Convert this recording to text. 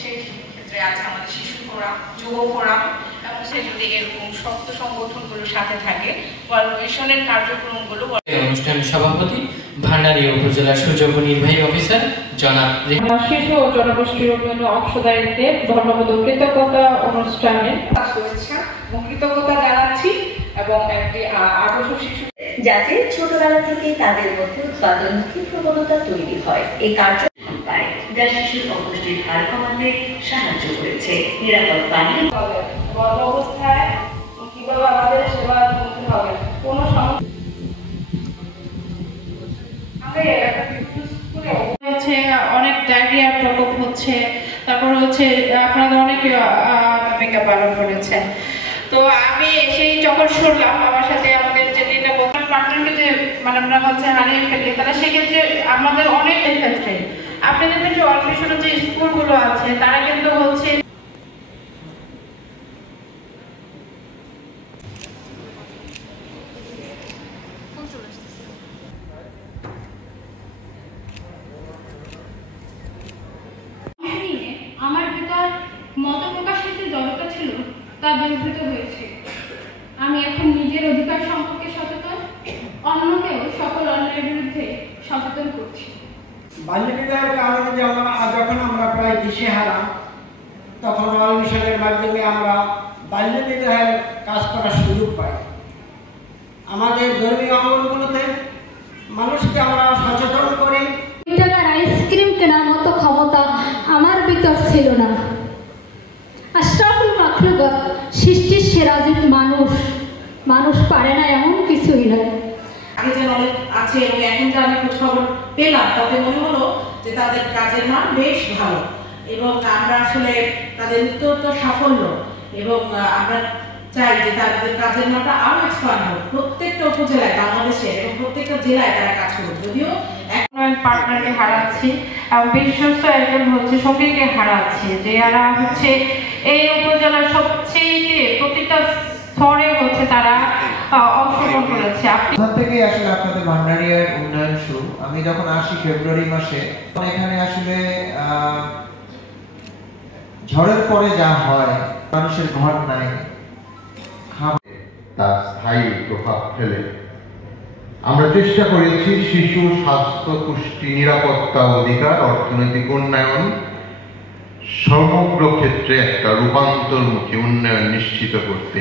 সেই ক্ষেত্রে আছে আমাদের শিশু ফোরাম, যুব ফোরাম এবং সে যদি এরকম শক্ত সংগঠনগুলোর সাথে থাকে ওয়ার্ল্ড ভিশনের কার্যক্রমগুলো। অনুষ্ঠানের সভাপতি ভান্ডারিয়া উপজেলা সুযোগ্য নির্বাহী অফিসার জনাব শিশু ও জনগোষ্ঠীর উন্নয়ন অংশদারিত্বে ধন্যবাদ ও কৃতজ্ঞতা অনুষ্ঠানে কৃতজ্ঞতা জানাচ্ছি এবং একটি আদর্শ শিশু যাতে ছোটবেলা থেকে তাদের মধ্যে উৎপাদনমুখী প্রবণতা তৈরি হয়। এই কার্যক্রম পায় যা শিশুর অপুষ্টির হার কমাতে সাহায্য করেছে। নিরাপদ পানি অবস্থায় কিভাবে আমাদের সেবা করতে হবে কোনো হচ্ছে অনেক ডায়রিয়ার প্রকোপ হচ্ছে, তারপর হচ্ছে আপনাদের অনেক ভূমিকা পালন করেছেন। তো আমি সেই যখন শুনলাম আমার সাথে আমাদের যে পার্টনারকে যে মানে আমরা হচ্ছে হারিয়ে ফেলি, তাহলে সেক্ষেত্রে আমাদের অনেক ক্ষেত্রে আপনাদের যে অল্পেশন যে স্কুলগুলো আছে তারা কিন্তু হচ্ছে আমার ভিতর মত প্রকাশের যে জড়তা ছিল তা দূরীভূত হয়েছে। আমি এখন নিজের অধিকার সম্পর্কে সচেতন, অন্যকেও সকল অন্যায়ের বিরুদ্ধে সচেতন করছি। বাল্যবিবাহের কারণে যখন আমরা প্রায় দিশেহারা, তখন ওয়ার্ল্ড ভিশনের মাধ্যমে আমরা বাল্যবিবাহের কাজ করার সুযোগ পাই। আমাদের ধর্মীয় অঙ্গনগুলোতে মানুষকে আমরা সচেতন করি। টাকার আইসক্রিম কেনার মতো ক্ষমতা আমার ভিতর ছিল না। আশরাফুল মাখলুকাত সৃষ্টির সেরা জীব মানুষ পারে না এমন কিছুই নয়। আগে যে নলেজ আছে এবং এখন যে আমি খোঁজ খবর পেলাম তাতে মনে হলো যে তাদের কাজের মান বেশ ভালো এবং আমরা আসলে তাদের উত্তরোত্তর সাফল্য এবং আমরা চাই যে তাদের কাজের মানটা আরো এক্সপান্ড হোক প্রত্যেকটা উপজেলায় বাংলাদেশে এবং প্রত্যেকটা জেলায় তারা কাজ করুক। যদিও পার্টনারকে হারাচ্ছি এবং বিশ্বস্ত একজন হচ্ছে সঙ্গীকে হারাচ্ছি, যে এরা হচ্ছে এই উপজেলার সবচেয়ে প্রতিটা স্তরে হচ্ছে তারা অংশগ্রহণ করেছে। ওখান থেকে আসলে আপনাদের ভান্ডারিয়ার উন্নয়ন শুরু। আমি যখন আসি ফেব্রুয়ারি মাসে, এখানে আসলে ঝড়ের পরে যা হয়, মানুষের ঘর নাই, তার স্থায়ী প্রভাব ফেলে। আমরা চেষ্টা করেছি শিশু স্বাস্থ্য, পুষ্টি, নিরাপত্তা, অধিকার, অর্থনৈতিক উন্নয়ন সমগ্র ক্ষেত্রে একটা রূপান্তরমুখী উন্নয়ন নিশ্চিত করতে